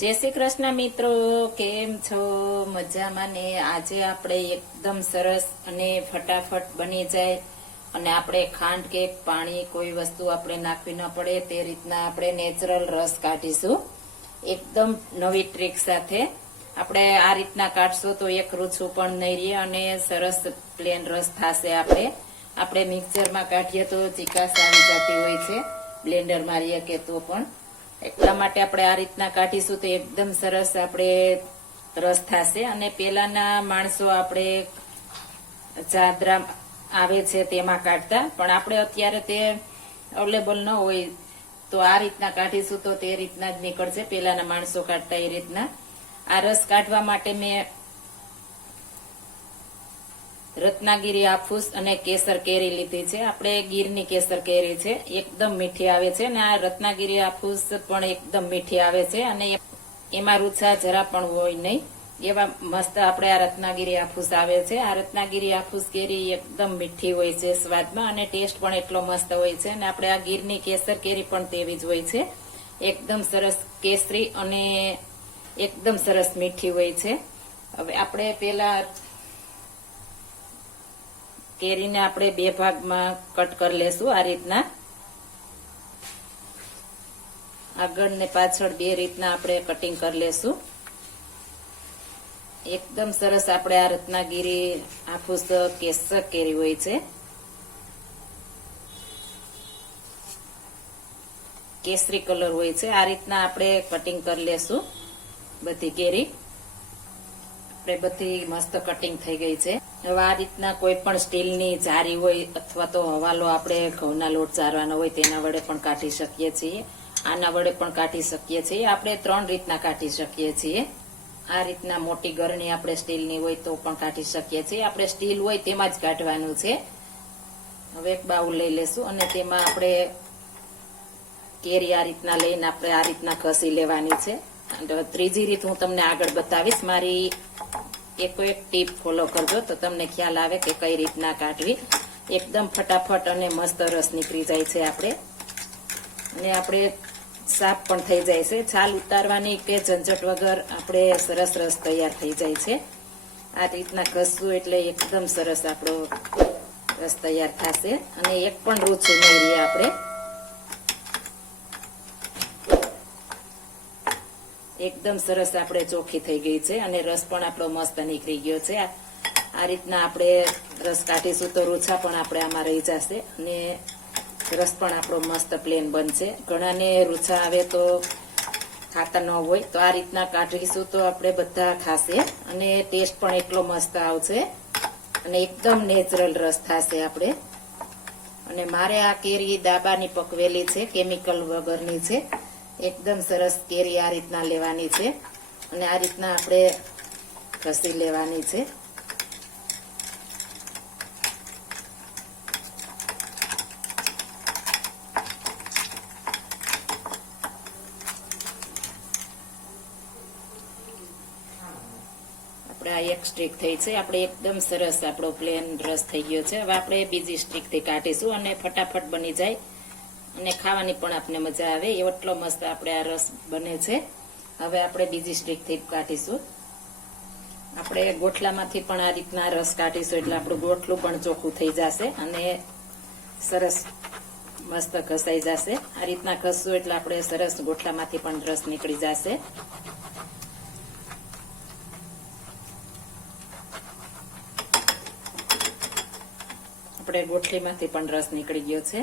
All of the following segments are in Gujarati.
જય શ્રી કૃષ્ણ મિત્રો, કેમ છો? મજામાં ને? આજે આપણે એકદમ સરસ અને ફટાફટ બની જાય અને આપણે ખાંડ કે પાણી કોઈ વસ્તુ આપણે નાખવી ન પડે તે રીતના આપણે નેચરલ રસ કાઢીશું. એકદમ નવી ટ્રીક સાથે આપણે આ રીતના કાઢશું તો એક રૂછું પણ નહીં રહે અને સરસ પ્લેન રસ થશે. આપણે મિક્સરમાં કાઢીએ તો ચીકાશ આવી જતી હોય છે, બ્લેન્ડર મારીએ કે તો પણ. એટલા માટે આપણે આ રીતના કાઢીશું તો એકદમ સરસ આપણે રસ થશે. અને પેલાના માણસો આપણે ચાદરા આવે છે તેમાં કાઢતા, પણ આપણે અત્યારે તે અવેલેબલ ન હોય તો આ રીતના કાઢીશું તો તે રીતના જ નીકળશે. પેલાના માણસો કાઢતા એ રીતના. આ રસ કાઢવા માટે મેં રત્નાગીરી હાફૂસ અને કેસર કેરી લીધી છે. આપણે ગીરની કેસર કેરી છે, એકદમ મીઠી આવે છે. અને આ રત્નાગીરી હાફૂસ પણ એકદમ મીઠી આવે છે અને એમાં રૂછા જરા પણ હોય નહીં, એવા મસ્ત આપણે આ રત્નાગીરી હાફૂસ આવે છે. આ રત્નાગીરી હાફૂસ કેરી એકદમ મીઠી હોય છે સ્વાદમાં અને ટેસ્ટ પણ એટલો મસ્ત હોય છે. અને આપણે આ ગીરની કેસર કેરી પણ તેવી જ હોય છે, એકદમ સરસ કેસરી અને એકદમ સરસ મીઠી હોય છે. હવે આપણે પેલા કેરીને આપણે બે ભાગમાં કટ કરી લેશું. આ રીતના આગળ ને પાછળ બે રીતના આપણે કટિંગ કરી લેશું. એકદમ સરસ આપણે આ રત્નાગીરી હાફૂસ કેસર કેરી હોય છે, કેસરી કલર હોય છે. આ રીતના આપણે કટિંગ કરી લેશું બધી કેરી. આપણે બધી મસ્ત કટિંગ થઈ ગઈ છે. હવે આ રીતના કોઈ પણ સ્ટીલની જારી હોય અથવા તો હવાલો આપણે ઘઉંના લોટ ચારવાનો હોય તેના વડે પણ કાઢી શકીએ છીએ, આના વડે પણ કાઢી શકીએ છીએ. આપણે ત્રણ રીતના કાઢી શકીએ છીએ. આ રીતના મોટી ગરણી આપણે સ્ટીલની હોય તો પણ કાઢી શકીએ છીએ. આપણે સ્ટીલ હોય તેમાં જ કાઢવાનું છે. હવે એક બાઉલ લઈ લેશું અને તેમાં આપણે કેરી આ રીતના લઈને આપણે આ રીતના ઘસી લેવાની છે. અને ત્રીજી રીત હું તમને આગળ બતાવીશ. મારી એક ટીપ ફોલો કરજો તો તમને ખ્યાલ આવે કે કઈ રીતના કાઢવી. એકદમ ફટાફટ અને મસ્ત રસ નીકળી જાય છે અને આપણે સાફ પણ થઈ જાય છે. છાલ ઉતારવાની કે ઝંઝટ વગર આપણે સરસ રસ તૈયાર થઈ જાય છે. આ રીતના ઘસવું એટલે એકદમ સરસ આપણો રસ તૈયાર થશે અને એક પણ રૂછું નહીં રહે. આપણે એકદમ સરસ આપણે ચોખ્ખી થઈ ગઈ છે અને રસ પણ આપણો મસ્ત નીકળી ગયો છે. આ રીતના આપણે રસ કાઢીશું તો રૂછા પણ આપણે આમાં રહી જશે અને રસ પણ આપણો મસ્ત પ્લેન બનશે. ઘણાને રૂછા આવે તો ખાતા ન હોય તો આ રીતના કાઢીશું તો આપણે બધા ખાશે અને ટેસ્ટ પણ એટલો મસ્ત આવશે અને એકદમ નેચરલ રસ થશે આપણે. અને મારે આ કેરી દાબાની પકવેલી છે, કેમિકલ વગરની છે. એકદમ સરસ કેરી આ રીતના લેવાની છે અને આ રીતના આપણે ઘસી લેવાની છે. આપણે આ એક સ્ટ્રીક થઈ છે. આપણે એકદમ સરસ આપણો પ્લેન રસ થઈ ગયો છે. હવે આપણે બીજી સ્ટ્રીકથી કાઢીશું અને ફટાફટ બની જાય અને ખાવાની પણ આપને મજા આવે એટલો મસ્ત આપણે આ રસ બને છે. હવે આપણે બીજી સ્ટીકથી કાઢીશું. આપણે ગોઠલામાંથી પણ આ રીતના રસ કાઢીશું એટલે આપણું ગોઠલું પણ ચોખ્ખું થઈ જશે અને સરસ મસ્ત ઘસાઈ જશે. આ રીતના ઘસશું એટલે આપણે સરસ ગોઠલામાંથી પણ રસ નીકળી જશે. આપણે ગોઠલીમાંથી પણ રસ નીકળી ગયો છે.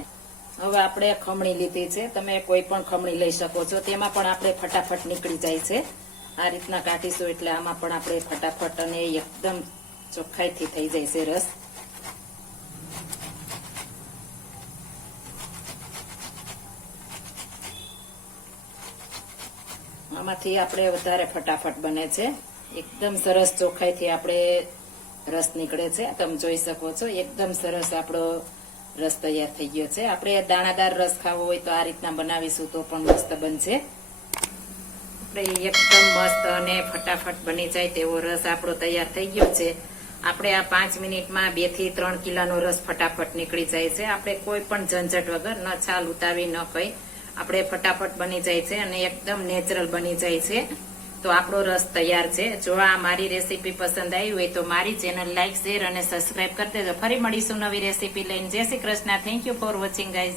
હવે આપણે ખમણી લીધી છે, તમે કોઈ પણ ખમણી લઈ શકો છો, તેમાં પણ આપણે ફટાફટ નીકળી જાય છે. આ રીતના કાઢીશું એટલે આમાં પણ આપણે ફટાફટ અને એકદમ ચોખ્ખાઈથી થઈ જાય છે રસ. આમાંથી આપણે વધારે ફટાફટ બને છે. એકદમ સરસ ચોખ્ખાઈથી આપણે રસ નીકળે છે. તમે જોઈ શકો છો એકદમ સરસ આપણો રસ તૈયાર થઈ ગયો છે. આપણે દાણાદાર રસ ખાવો હોય તો આ રીતના બનાવીશું તો પણ મસ્ત બનશે. આપણે એકદમ મસ્ત અને ફટાફટ બની જાય તેવો રસ આપણો તૈયાર થઈ ગયો છે. આપણે આ 5 મિનિટમાં 2 થી 3 કિલોનો રસ ફટાફટ નીકળી જાય છે. આપણે કોઈ પણ ઝંઝટ વગર, ન છાલ ઉતાવી ન કઈ આપણે ફટાફટ બની જાય છે અને એકદમ નેચરલ બની જાય છે. તો આપણો રસ તૈયાર છે. જો આ મારી રેસીપી પસંદ આવી હોય તો મારી ચેનલ લાઈક, શેર અને સબસ્ક્રાઇબ કરી દેજો. ફરી મળીશું નવી રેસીપી લઈને. જય Shri Krishna. Thank you for watching guys.